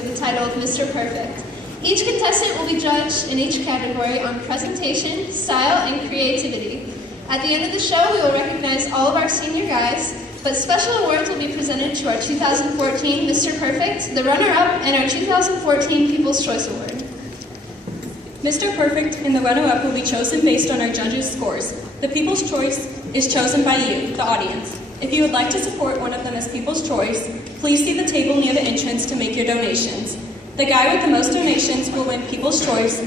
for the title of Mr. Perfect. Each contestant will be judged in each category on presentation, style, and creativity. At the end of the show, we will recognize all of our senior guys, but special awards will be presented to our 2014 Mr. Perfect, the runner-up, and our 2014 People's Choice Award. Mr. Perfect and the runner-up will be chosen based on our judges' scores. The People's Choice is chosen by you, the audience. If you would like to support one of them as People's Choice, please see the table near the entrance to make your donations. The guy with the most donations will win People's Choice.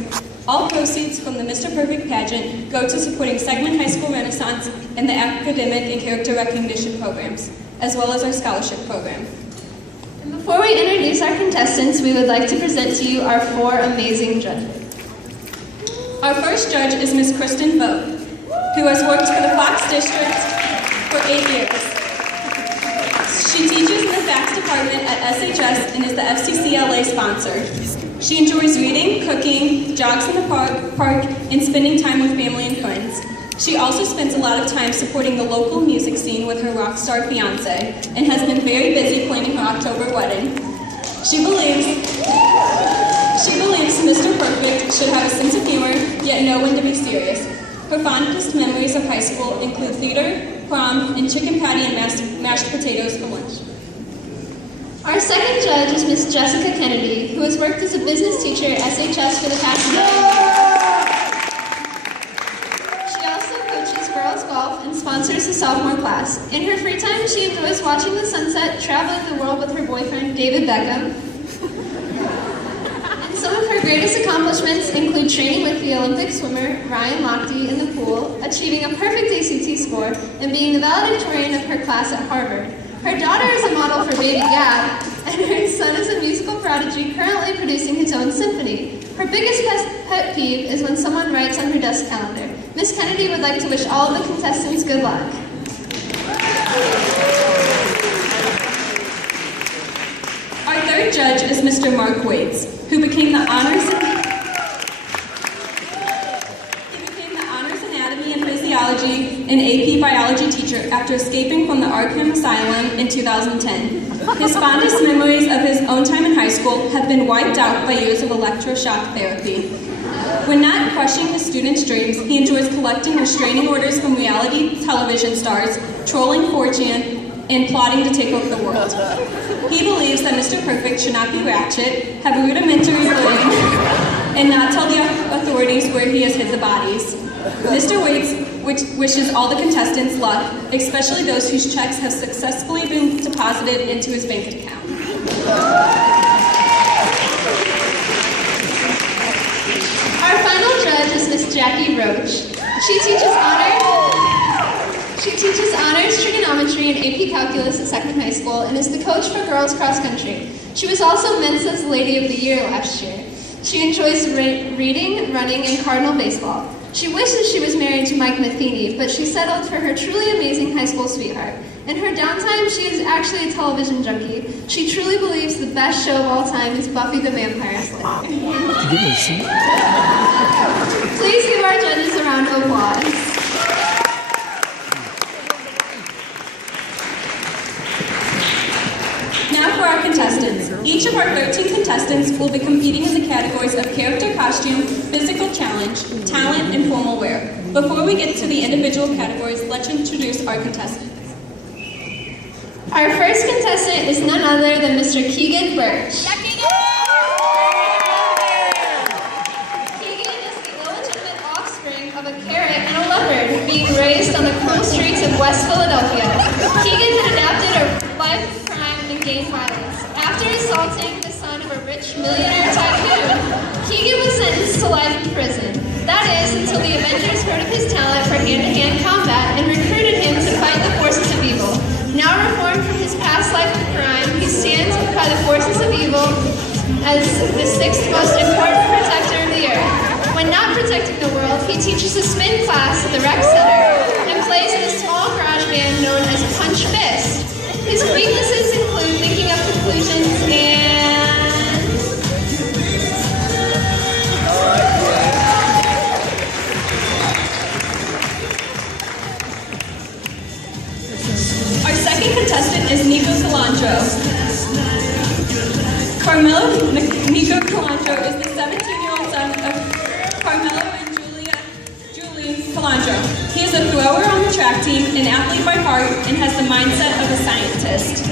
All proceeds from the Mr. Perfect pageant go to supporting Seckman High School Renaissance and the academic and character recognition programs, as well as our scholarship program. And before we introduce our contestants, we would like to present to you our 4 amazing judges. Our first judge is Ms. Kristen Vogt, who has worked for the Fox District for 8 years. She teaches in the FACS department at SHS and is the FCCLA sponsor. She enjoys reading, cooking, jogs in the park, and spending time with family and friends. She also spends a lot of time supporting the local music scene with her rock star fiance and has been very busy planning her October wedding. She believes Mr. Perfect should have a sense of humor, yet know when to be serious. Her fondest memories of high school include theater, prom, and chicken patty and mashed potatoes for lunch. Our second judge is Miss Jessica Kennedy, who has worked as a business teacher at SHS for the past 9 years. She also coaches girls golf and sponsors the sophomore class. In her free time, she enjoys watching the sunset, traveling the world with her boyfriend, David Beckham. And some of her greatest accomplishments include training with the Olympic swimmer, Ryan Lochte, in the pool, achieving a perfect ACT score, and being the valedictorian of her class at Harvard. Her daughter is a model for Baby Gab, and her son is a musical prodigy currently producing his own symphony. Her biggest pet peeve is when someone writes on her desk calendar. Miss Kennedy would like to wish all of the contestants good luck. Our third judge is Mr. Mark Waits, who became the honors anatomy and physiology and AP biology teacher after escaping from the Arkham Asylum in 2010. His fondest memories of his own time in high school have been wiped out by years of electroshock therapy. When not crushing his students' dreams, he enjoys collecting restraining orders from reality television stars, trolling 4chan, and plotting to take over the world. He believes that Mr. Perfect should not be ratchet, have rudimentary learning, and not tell the authorities where he has hid the bodies. Mr. Waits wishes all the contestants luck, especially those whose checks have successfully been deposited into his bank account. Our final judge is Miss Jackie Roach. She teaches honors trigonometry and AP calculus at Seckman High School and is the coach for girls cross country. She was also Mensa's Lady of the Year last year. She enjoys reading, running, and Cardinal baseball. She wishes she was married to Mike Matheny, but she settled for her truly amazing high school sweetheart. In her downtime, she is actually a television junkie. She truly believes the best show of all time is Buffy the Vampire Slayer. Please give our judges a round of applause. Now for our contestants. Each of our 13 contestants will be competing in the categories of character costume, physical challenge, talent, and formal wear. Before we get to the individual categories, let's introduce our contestants. Our first contestant is none other than Mr. Keegan Birch. Keegan is the illegitimate offspring of a carrot and a leopard being raised on the cruel streets of West Philadelphia. Keegan had adapted a life of crime and gang violence. After assaulting the son of a rich millionaire tycoon, Keegan was sentenced to life in prison. That is, until the Avengers heard of his talent for hand-to-hand combat and recruited him to fight the forces of evil. Now reformed from his past life of crime, he stands by the forces of evil as the 6th most important protector of the earth. When not protecting the world, he teaches a spin class at the rec center and plays in a small garage band known as Punch Fist. His weaknesses include thinking of conclusions and... Our second contestant is Nico Cilantro. Carmelo Nico Colantro is the 17-year-old son of Carmelo and Julie Colantro. He is a thrower on the track team, an athlete by heart, and has the mindset of a scientist.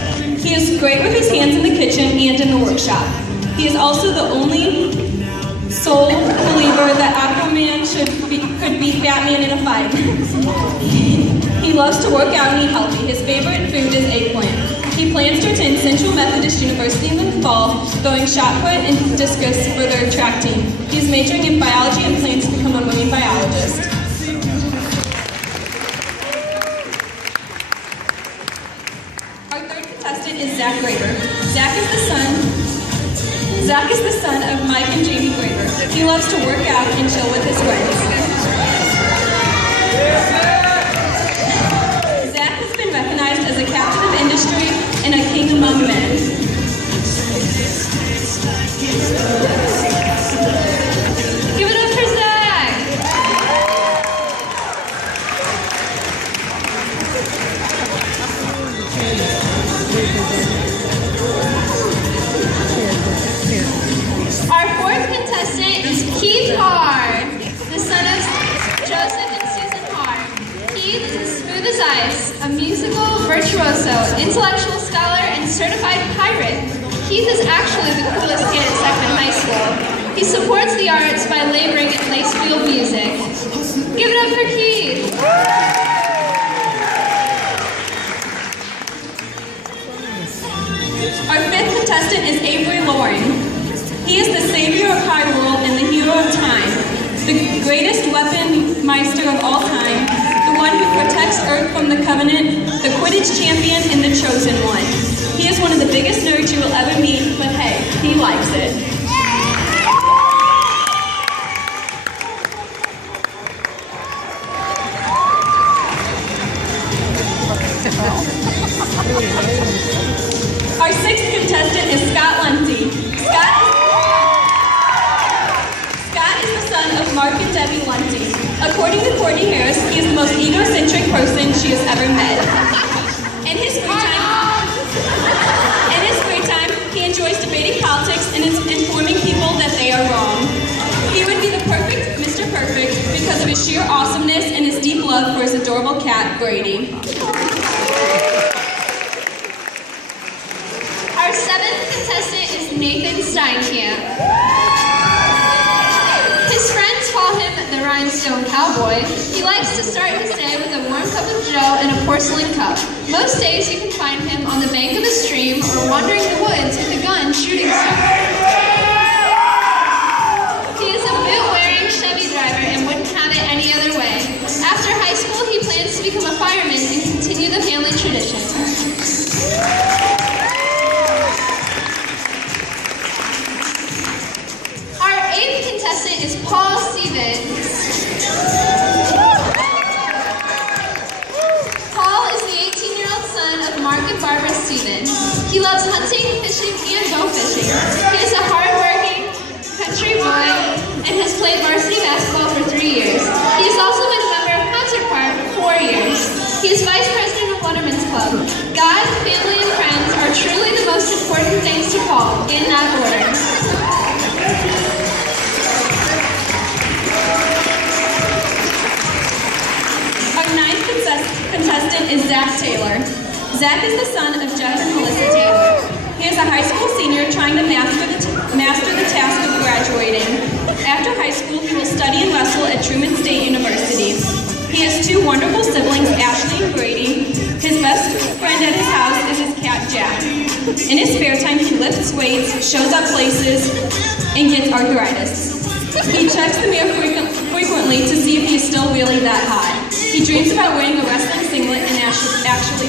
He is great with his hands in the kitchen and in the workshop. He is also the only sole believer that Aquaman could beat Batman in a fight. He loves to work out and eat healthy. His favorite food is eggplant. He plans to attend Central Methodist University in the fall, throwing shot put and discus for their track team. He is majoring in biology and plans to become a marine biologist. Our third contestant is Zach Graber. Zach is the son of Mike and Jamie Graber. He loves to work out and chill with his friends. Zach has been recognized as a captain of industry and a king among men. Give it up for Zach! Our fourth contestant is Keith Harr, the son of Joseph and Susan Harr. Keith is as smooth as ice, a musical virtuoso, intellectual scholar, and certified pirate. Keith is actually the coolest kid at Seckman High School. He supports the arts by laboring in lace wheel music. Give it up for Keith! Our fifth contestant is Avery Loring. He is the savior of Hyrule and the hero of time, the greatest weapon meister of all time, the one who protects Earth from the Covenant, the Quidditch champion, and the chosen one. He is one of the biggest nerds you will ever meet, but hey, he likes it. Our sixth contestant is Scott Lunty. Scott is the son of Mark and Debbie Lunty. According to Courtney Harris, he is the most egocentric person she has ever met. In his free time, he enjoys debating politics and informing people that they are wrong. He would be the perfect Mr. Purrfect because of his sheer awesomeness and his deep love for his adorable cat, Brady. Our seventh contestant is Nathan Steinkamp. His friends call him the Rhinestone Cowboy. He likes to start his day with a warm cup of joe and a porcelain cup. Most days you can find him on the bank of a stream or wandering the woods with a gun shooting stuff. He is a boot-wearing Chevy driver and wouldn't have it any other way. After high school, he plans to become a fireman and continue the family tradition. Is Paul Stevens. Paul is the 18-year-old son of Mark and Barbara Stevens. He loves hunting, fishing, and bow fishing. He is a hard-working country boy and has played varsity basketball for 3 years. He has also been a member of concert choir for 4 years. He is vice president of Letterman's Club. God, family, and friends are truly the most important things to Paul, in that order. Contestant is Zach Taylor. Zach is the son of Jeff and Melissa Taylor. He is a high school senior trying to master the task of graduating. After high school, he will study and wrestle at Truman State University. He has 2 wonderful siblings, Ashley and Brady. His best friend at his house is his cat, Jack. In his spare time, he lifts weights, shows up places, and gets arthritis. He checks the mirror frequently to see if he is still really that hot. He dreams about wearing a wrestling singlet and actually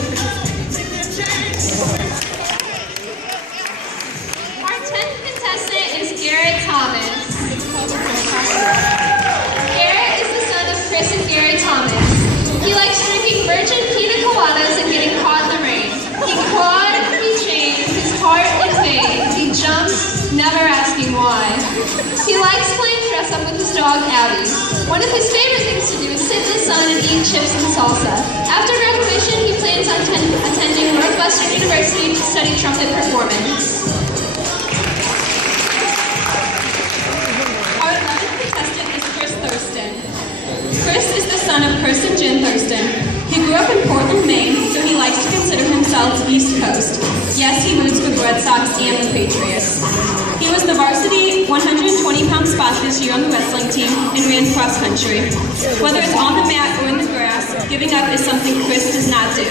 Our 10th contestant is Garrett Thomas. Garrett is the son of Chris and Gary Thomas. He likes drinking virgin pina coladas and getting caught in the rain. He clawed, he chains, his heart is vain. He jumps, never asking why. He likes playing dress-up with his dog, Addie. One of his favorite things to do is sit in the sun and eat chips and salsa. After graduation, he plans on attending Northwestern University to study trumpet performance. spot this year on the wrestling team and ran cross country. Whether it's on the mat or in the grass, giving up is something Chris does not do.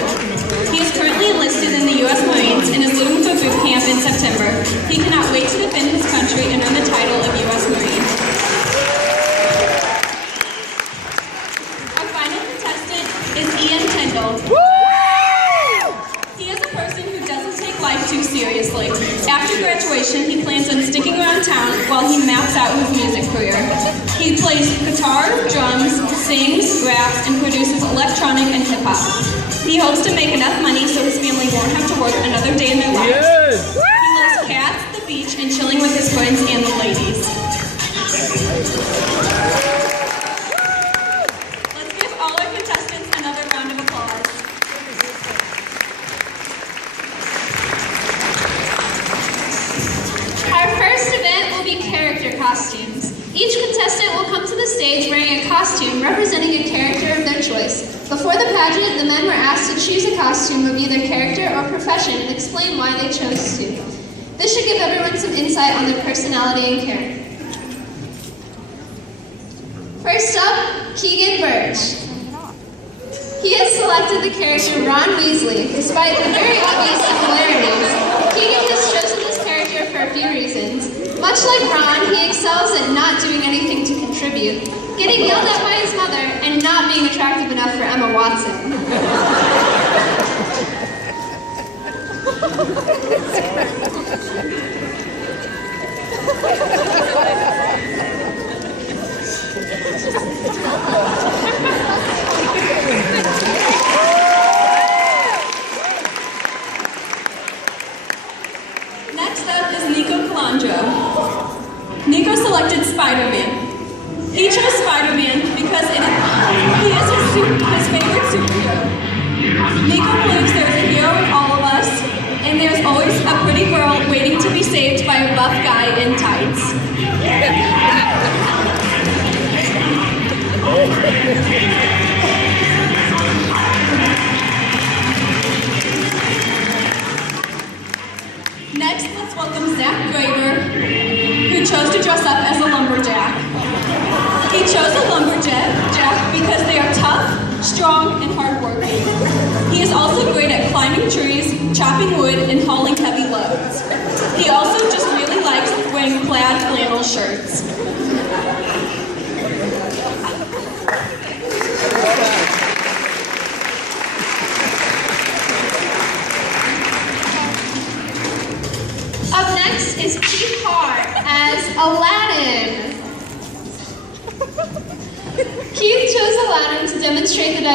He is currently enlisted in the U.S. Marines and is looking for boot camp in September. He cannot wait to defend his country and earn the title of U.S. Marine. Our final contestant is Ian Tyndall. He is a person who doesn't take life too seriously. After graduation, he plans on sticking around town while he maps out his music career. He plays guitar, drums, sings, raps, and produces electronic and hip-hop. He hopes to make enough money so his family won't have to work another day in their lives. Yes. He loves cats, the beach, and chilling with his friends and the ladies. Let's give all our contestants another round of applause. Our first event will be character costumes. Each contestant will come to the stage wearing a costume representing a character of their choice. Before the pageant, the men were asked to choose a costume of either character or profession and explain why they chose to. This should give everyone some insight on their personality and character. First up, Keegan Birch. He has selected the character Ron Weasley. Despite the very obvious similarities, Keegan has chosen this character for a few reasons. Much like Ron, he excels at not doing anything to contribute, getting yelled at by his mother, and not being attractive enough for Emma Watson. Next up is Nico Calandro. Nico selected Spider-Man. He chose Spider-Man because he is his favorite superhero. Nico believes there's a hero in all of us, and there's always a pretty girl waiting to be saved by a buff guy in tights. Next, let's welcome Zach Graver, who chose to dress up as a lumberjack. He chose a lumberjack because they are tough, strong, and hardworking. He is also great at climbing trees, chopping wood, and hauling heavy loads. He also just really likes wearing plaid flannel shirts. Up next is Keith Hart as Aladdin. Keith chose Aladdin to demonstrate the